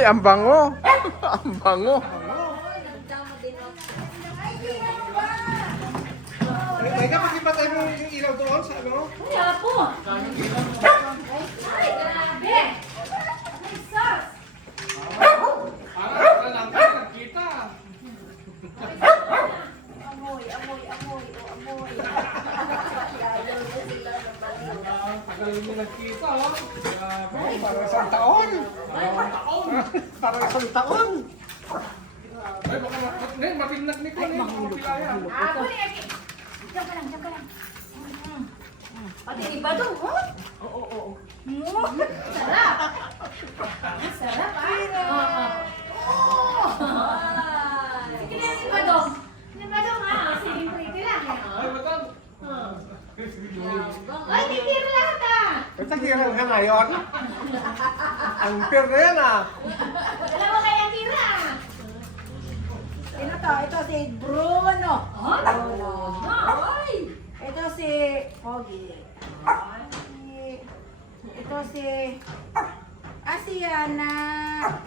Ay, ang bango. Ang bango. Ay, kapag ipatay mo yung ilaw doon sa ano? Kaya po. Ay, grabe. Ay, sus. Para lang ka nakita. Amoy, amoy, amoy, o amoy. Tagal mo nakita, oh. Parang isang taon. Parang isang taon. Ay, baka matinag ni ko. Ay, mahulog. Ako ni Aki. Diyan ka lang, diyan ka lang. Pati iba doon, oh. Oo. Sarap. Sarap, ah. Sige na, si Badong. Si Badong, sige, pretty lang. Ay, matang. Ay, titira lahat, ah. Nagtagilan ka ngayon. Ang pure na yan, ah. Alam mo kaya tira. Sino to? Ito si Bruno. Bruno. Ay. Ito si Pogi. Ito si Asiana.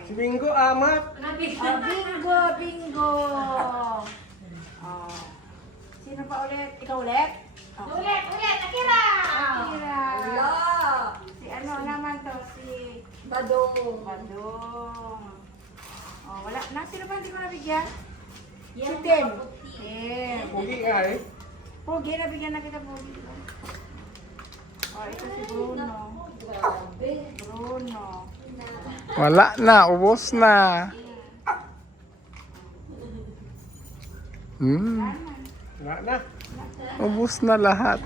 Si Bingo, amat. Bingo. Oh. Sino pa ulit? Ikaw ulit? Oh. Ulit, Akira. Akira. Si ano naman to? Si Badong. Badong. Oh, wala na. Sino pa hindi ko nabigyan? Si Tim. Tim. Pugi nga, eh. Pogi, nabigyan na kita Pogi. Oh, ito si Bruno. Grabe. Bruno. Wala na, ubos na. Wala na. Ubos na lahat.